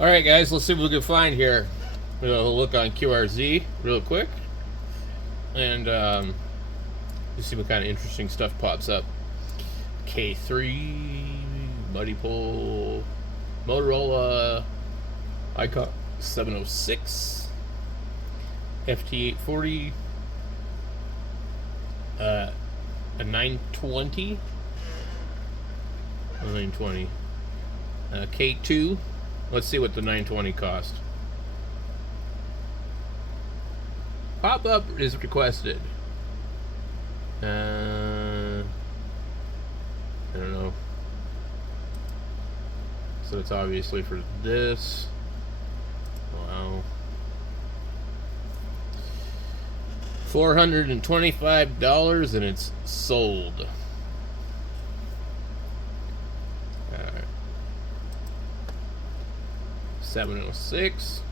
Alright guys, let's see what we can find here. We'll look on QRZ real quick. And see what kind of interesting stuff pops up. K3, Buddy Pole, Motorola, Icon 706, FT840, a 920, K2. Let's see what the 920 cost. Pop-up is requested. I don't know. So it's obviously for this. Wow. $425 and it's sold. Alright. 706.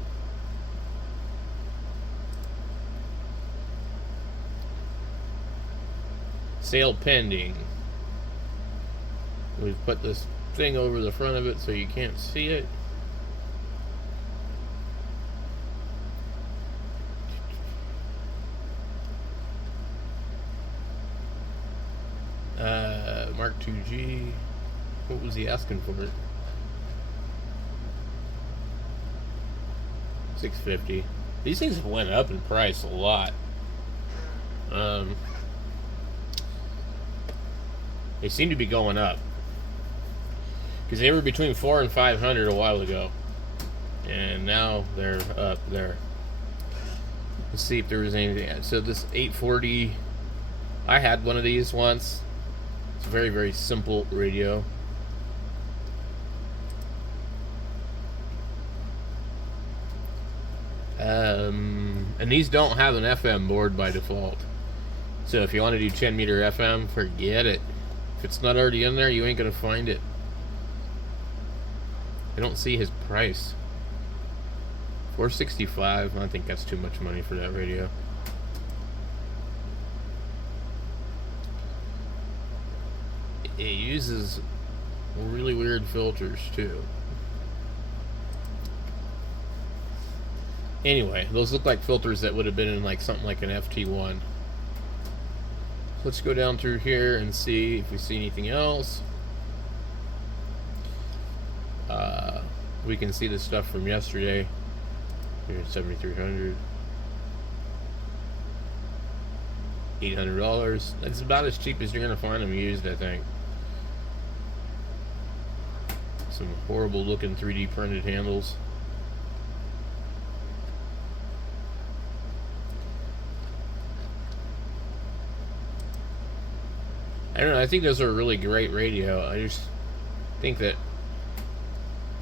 Sale pending. We've put this thing over the front of it so you can't see it. Mark 2G. What was he asking for it? $650. These things went up in price a lot. They seem to be going up because they were between $400 and $500 a while ago, and now they're up there. Let's see if there was anything. So this 840, I had one of these once. It's a very, very simple radio. And these don't have an FM board by default. So if you want to do 10 meter FM, forget it. If it's not already in there, you ain't gonna find it. I don't see his price. $465. I think that's too much money for that radio. It uses really weird filters too. Anyway, those look like filters that would have been in like something like an FT1. Let's go down through here and see if we see anything else. We can see the stuff from yesterday. Here's 7,300. $800. That's about as cheap as you're gonna find them used, I think. Some horrible looking 3D printed handles. I don't know, I think those are a really great radio. I just think that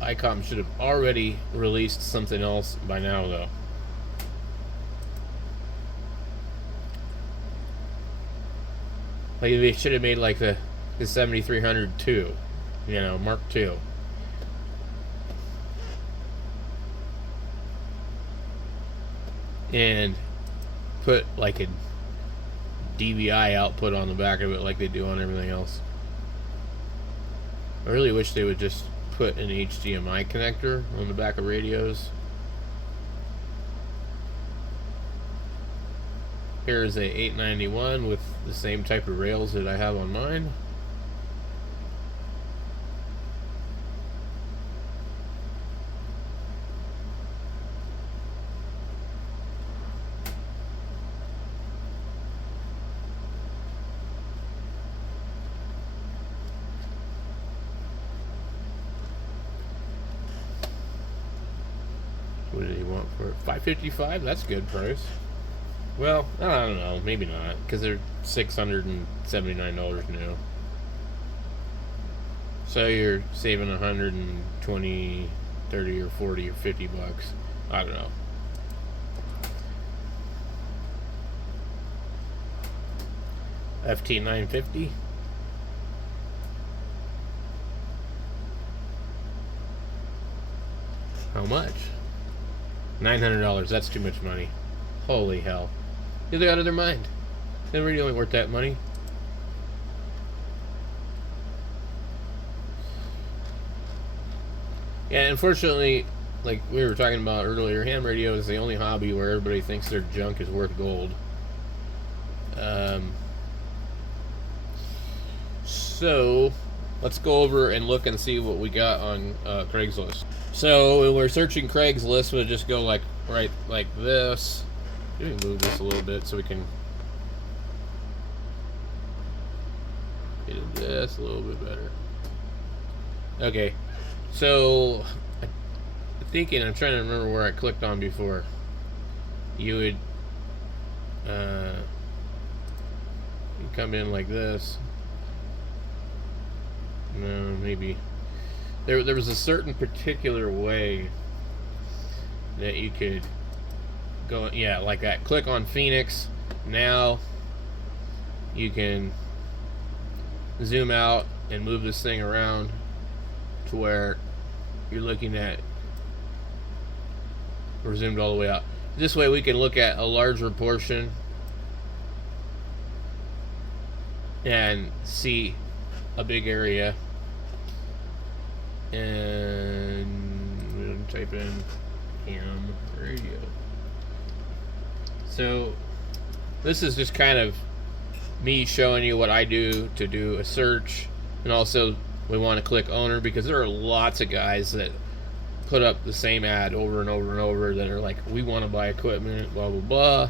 ICOM should have already released something else by now, though. Like, they should have made like the 7300 too, you know, Mark II. And put like a DVI output on the back of it like they do on everything else. I really wish they would just put an HDMI connector on the back of radios. Here is a 891 with the same type of rails that I have on mine. What did he want for it? $555? That's a good price. Well, I don't know, maybe not, because they're $679 new. So you're saving 120, 30 or 40 or 50 bucks. I don't know. FT950. How much? $900. That's too much money. Holy hell. They're out of their mind. They really only worth that money. Yeah, unfortunately, like we were talking about earlier, ham radio is the only hobby where everybody thinks their junk is worth gold. So let's go over and look and see what we got on Craigslist. So when we're searching Craigslist, we'll just go like right like this. Let me move this a little bit so we can get this a little bit better. Okay, so I'm thinking, I'm trying to remember where I clicked on before. You would you come in like this. No, maybe there was a certain particular way that you could go, yeah, like that. Click on Phoenix. Now you can zoom out and move this thing around to where you're looking at, we're zoomed all the way out. This way we can look at a larger portion and see a big area. And we're going to type in ham radio. So this is just kind of me showing you what I do to do a search, and also we want to click owner because there are lots of guys that put up the same ad over and over and over that are like, we want to buy equipment, blah blah blah.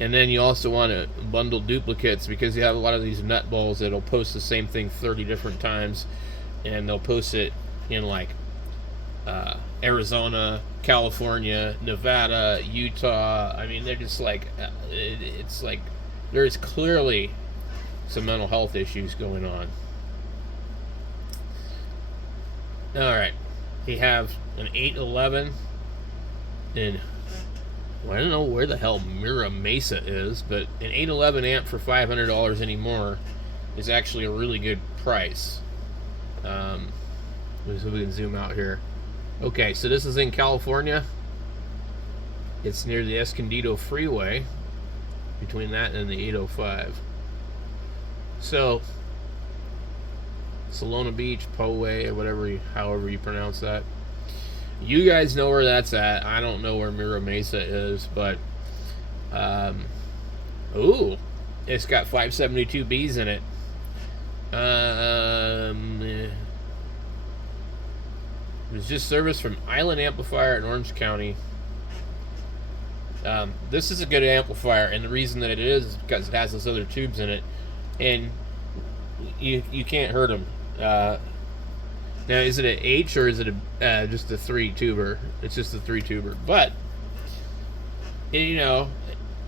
And then you also want to bundle duplicates because you have a lot of these nutballs that'll post the same thing 30 different times, and they'll post it in like Arizona, California, Nevada, Utah. I mean, they're just like, it's like there's clearly some mental health issues going on. All right, we have an 811 in, well, I don't know where the hell Mira Mesa is, but an 811 amp for $500 anymore is actually a really good price. So we can zoom out here. Okay, so this is in California. It's near the Escondido Freeway, between that and the 805. So, Solana Beach, Poway, or whatever, however you pronounce that. You guys know where that's at. I don't know where Mira Mesa is, but ooh, it's got 572Bs in it. It was just serviced from Island Amplifier in Orange County. This is a good amplifier, and the reason that it is because it has those other tubes in it, and you can't hurt them. Now, is it an H or is it a just a 3-tuber? It's just a 3-tuber, but you know,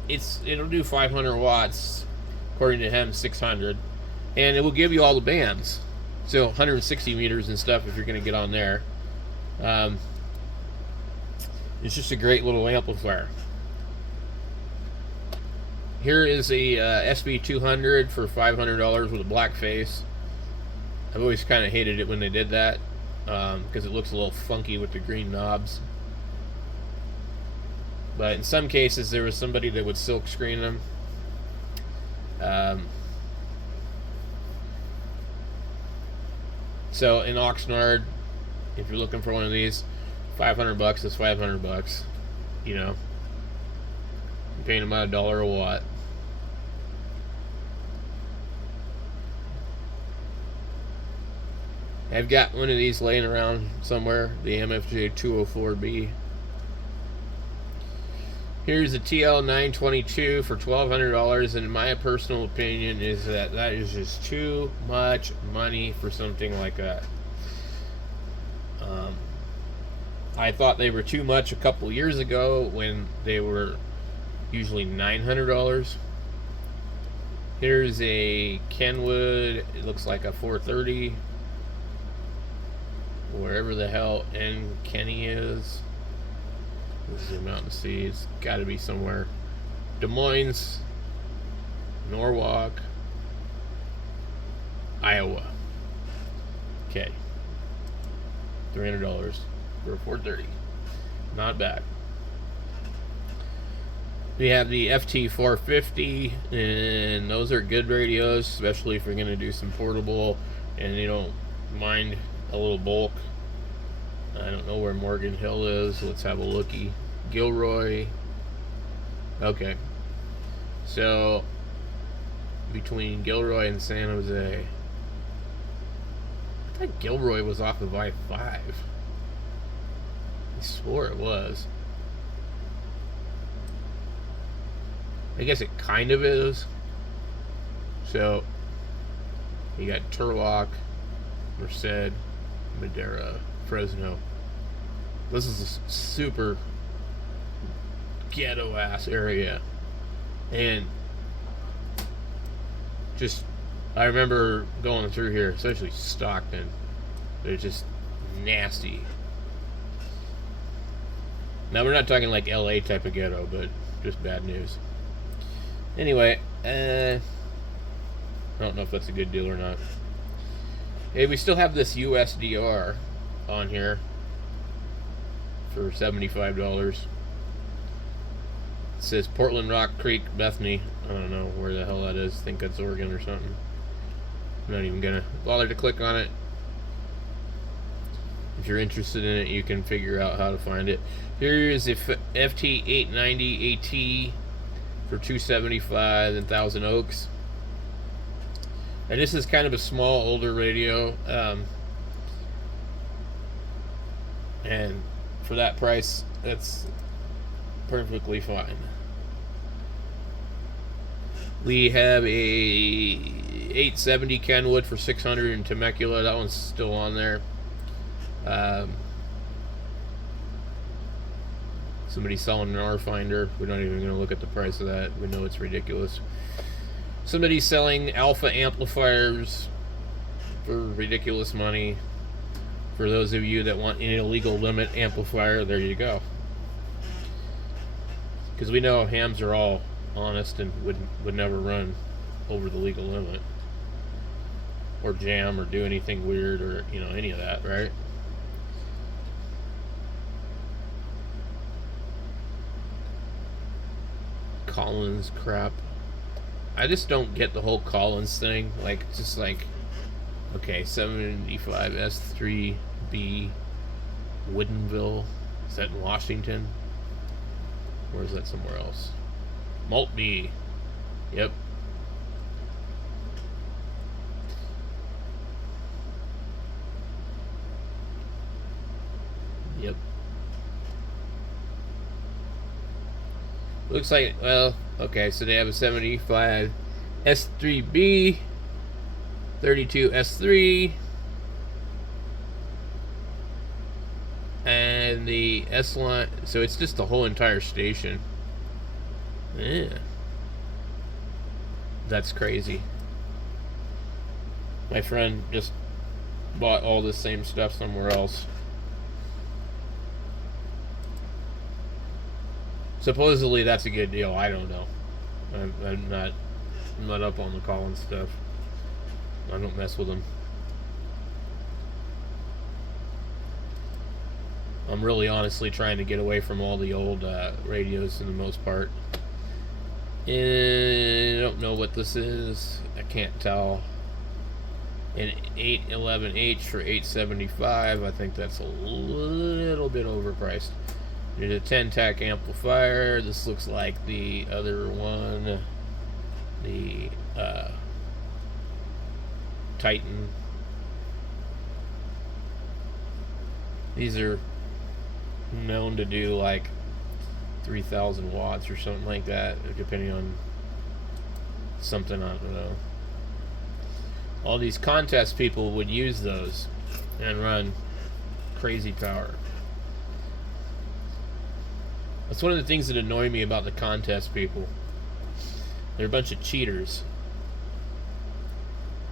it'll do 500 watts according to him, 600, and it will give you all the bands, so 160 meters and stuff if you're going to get on there. It's just a great little amplifier. Here is a SB200 for $500 with a black face. I've always kind of hated it when they did that because it looks a little funky with the green knobs. But in some cases, there was somebody that would silk screen them. So in Oxnard, if you're looking for one of these, $500 is $500. You know, you're paying about $1 a watt. I've got one of these laying around somewhere, the MFJ 204B. Here's a TL922 for $1,200, and my personal opinion is that that is just too much money for something like that. I thought they were too much a couple years ago when they were usually $900. Here's a Kenwood, it looks like a 430. Wherever the hell N Kenny is. Let's zoom out and see. It's got to be somewhere. Des Moines, Norwalk, Iowa. Okay. $300 for a 430. Not bad. We have the FT450, and those are good radios, especially if you're going to do some portable and you don't mind a little bulk. I don't know where Morgan Hill is. Let's have a looky. Gilroy. Okay. So, between Gilroy and San Jose. I thought Gilroy was off of I-5. I swore it was. I guess it kind of is. So, you got Turlock, Merced, Madera, Fresno. This is a super ghetto ass area. And just, I remember going through here, especially Stockton. They're just nasty. Now, we're not talking like LA type of ghetto, but just bad news. Anyway, I don't know if that's a good deal or not. Hey, we still have this USDR on here for $75. It says Portland Rock Creek, Bethany. I don't know where the hell that is. I think that's Oregon or something. I'm not even gonna bother to click on it. If you're interested in it, you can figure out how to find it. Here's the FT890 AT for $275 in Thousand Oaks. And this is kind of a small, older radio. And for that price, that's perfectly fine. We have a 870 Kenwood for $600 in Temecula. That one's still on there. Somebody's selling an R-Finder. We're not even going to look at the price of that. We know it's ridiculous. Somebody's selling alpha amplifiers for ridiculous money. For those of you that want an illegal limit amplifier, there you go. Because we know hams are all honest and would never run over the legal limit. Or jam or do anything weird or, you know, any of that, right? Collins crap. I just don't get the whole Collins thing. Like, just like, okay, 75 S3B Woodinville. Is that in Washington? Or is that somewhere else? Maltby. Yep. Yep. Looks like, well, okay, so they have a 75 S3B, 32 S3, and the S line, so it's just the whole entire station. Yeah. That's crazy. My friend just bought all the same stuff somewhere else. Supposedly that's a good deal. I don't know. I'm not up on the Collins stuff. I don't mess with them. I'm really honestly trying to get away from all the old radios for the most part. I don't know what this is. I can't tell. An 811H for $875. I think that's a little bit overpriced. There's a 10-tack amplifier. This looks like the other one, the Titan. These are known to do like 3,000 watts or something like that, depending on something, I don't know. All these contest people would use those and run crazy power. That's one of the things that annoy me about the contest people. They're a bunch of cheaters.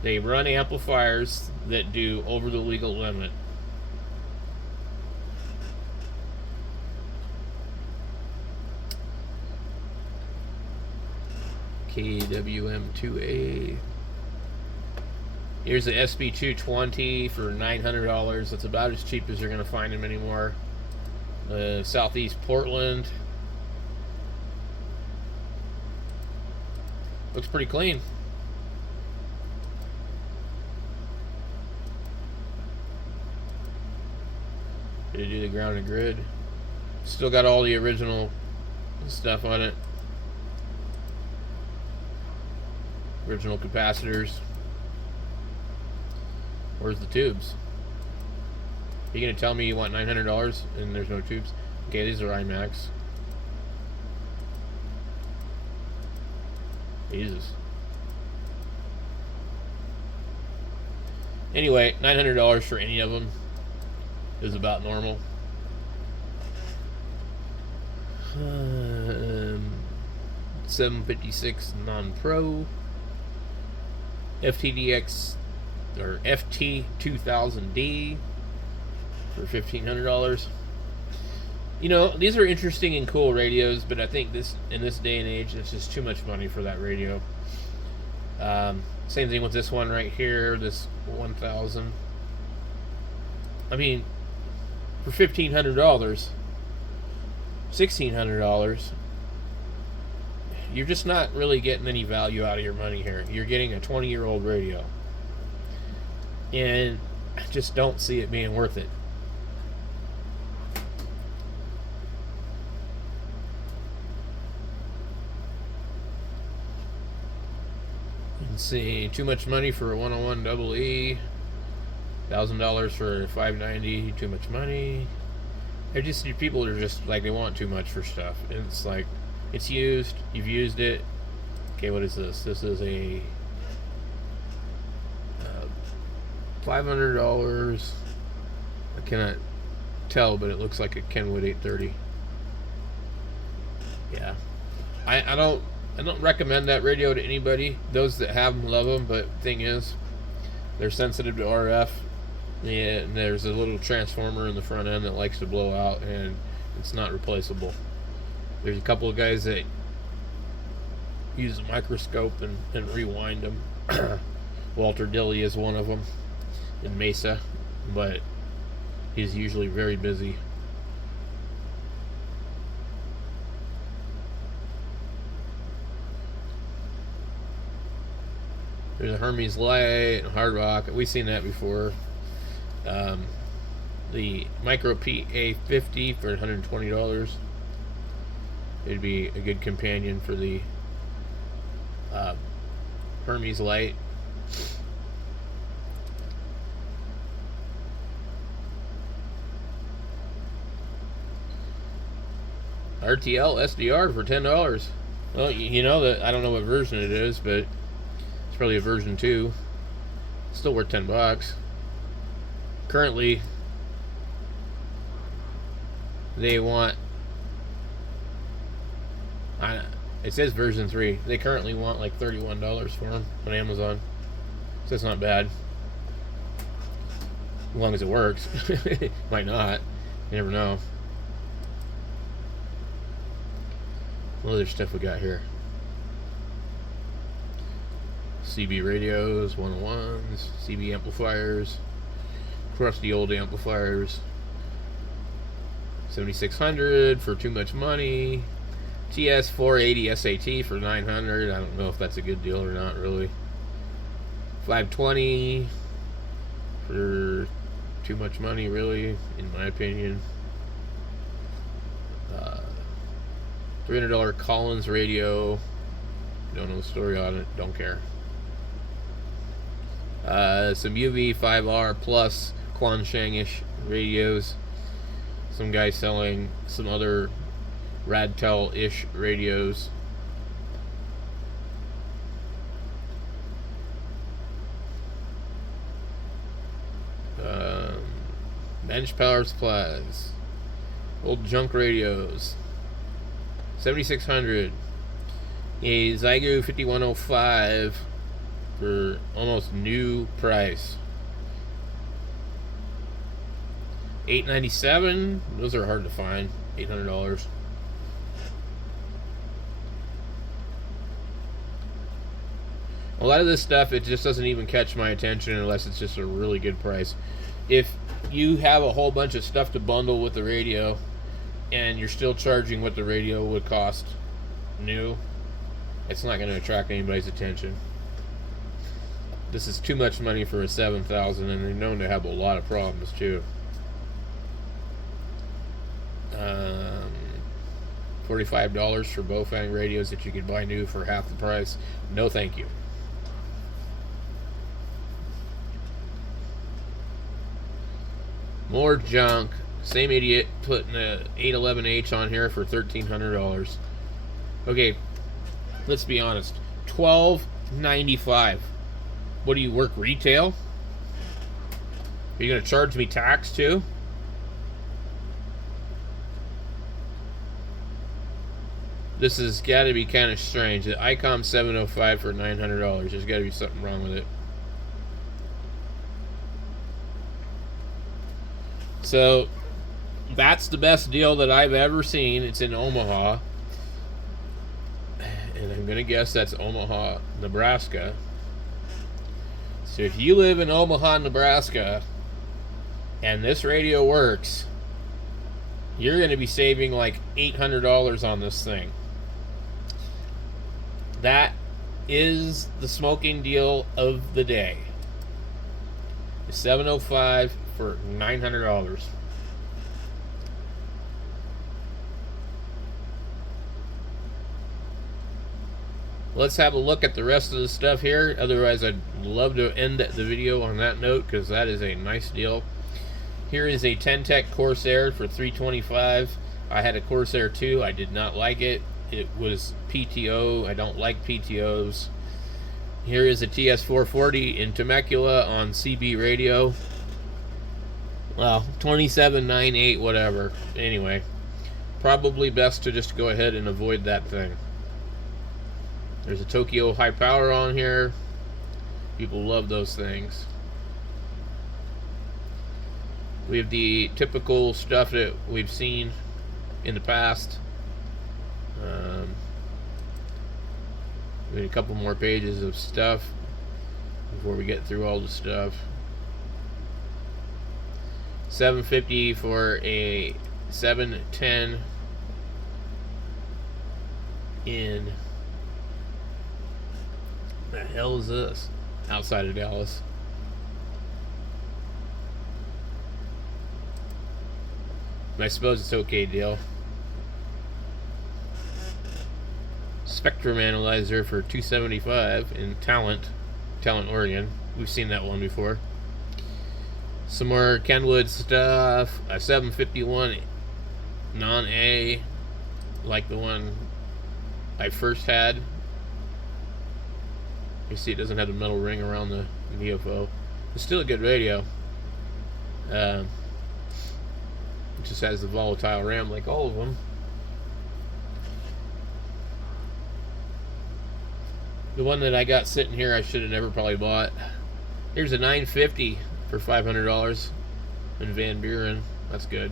They run amplifiers that do over the legal limit. KWM2A. Here's the SB220 for $900. That's about as cheap as you're going to find them anymore. Southeast Portland. Looks pretty clean. Did it do the ground and grid? Still got all the original stuff on it. Original capacitors. Where's the tubes? Are you gonna tell me you want $900 and there's no tubes? Okay, these are IMAX. Jesus. Anyway, $900 for any of them is about normal. 756 non-pro. FTDX or FT2000D for $1,500. You know, these are interesting and cool radios, but I think this in this day and age, it's just too much money for that radio. Same thing with this one right here, this 1000. I mean, for $1,500, $1,600, you're just not really getting any value out of your money here. You're getting a 20-year-old radio, and I just don't see it being worth it. Let's see, too much money for a 101 double E, $1,000 for a 590, too much money. They're just, people are just like, they want too much for stuff. And it's like, it's used, you've used it. Okay, what is this? This is a $500. I cannot tell, but it looks like a Kenwood 830. Yeah, I don't recommend that radio to anybody. Those that have them love them, but thing is, they're sensitive to RF. And there's a little transformer in the front end that likes to blow out, and it's not replaceable. There's a couple of guys that use a microscope and rewind them. Walter Dilly is one of them in Mesa, but he's usually very busy. There's a Hermes Light, Hard Rock. We've seen that before. The Micro PA50 for $120. It'd be a good companion for the Hermes Light. RTL SDR for $10. Well, you know that, I don't know what version it is, but it's probably a version 2. Still worth $10. Currently, they want, it says version 3. They currently want like $31 for them on Amazon. So that's not bad. As long as it works. Might not. You never know. What other stuff we got here? CB radios, 101s, CB amplifiers, crusty old amplifiers. 7600 for too much money. TS 480 SAT for $900. I don't know if that's a good deal or not, really. 520 for too much money, really, in my opinion. $300 Collins radio. Don't know the story on it. Don't care. Some UV5R plus Quanshangish radios. Some guy selling some other Radtel-ish radios. Bench power supplies. Old junk radios. 7600. A Zygo 5105 for almost new price. $897. Those are hard to find. $800. A lot of this stuff, it just doesn't even catch my attention unless it's just a really good price. If you have a whole bunch of stuff to bundle with the radio and you're still charging what the radio would cost new, it's not going to attract anybody's attention. This is too much money for a 7000, and they're known to have a lot of problems too. $45 for Bofang radios that you could buy new for half the price. No thank you. More junk. Same idiot putting a 811H on here for $1,300. Okay, let's be honest. $12.95. What do you work retail? Are you going to charge me tax too? This has got to be kind of strange. The ICOM 705 for $900. There's got to be something wrong with it. So that's the best deal that I've ever seen. It's in Omaha. And I'm going to guess that's Omaha, Nebraska. So if you live in Omaha, Nebraska, and this radio works, you're going to be saving like $800 on this thing. That is the smoking deal of the day. The 705 for $900. Let's have a look at the rest of the stuff here. Otherwise, I'd love to end the video on that note, because that is a nice deal. Here is a Ten-Tech Corsair for $325. I had a Corsair 2. I did not like it. It was PTO. I don't like PTOs. Here is a TS440 in Temecula on CB radio. Well, $27.98, whatever. Anyway, probably best to just go ahead and avoid that thing. There's a Tokyo High Power on here. People love those things. We have the typical stuff that we've seen in the past. We have a couple more pages of stuff before we get through all the stuff. $750 for a 710 in, the hell is this? Outside of Dallas. I suppose it's okay deal. Spectrum analyzer for $275 in Talent, Oregon. We've seen that one before. Some more Kenwood stuff. A 751 non-A, like the one I first had. You see, it doesn't have the metal ring around the UFO. It's still a good radio. It just has the volatile RAM like all of them. The one that I got sitting here, I should have never probably bought. Here's a 950 for $500 in Van Buren. That's good.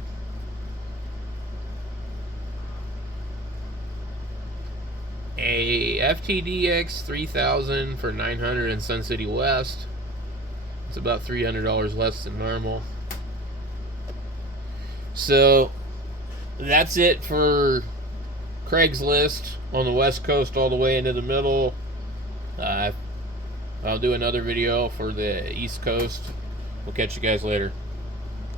A FTDX 3000 for $900 in Sun City West. It's about $300 less than normal. So that's it for Craigslist on the West Coast all the way into the middle. I'll do another video for the East Coast. We'll catch you guys later.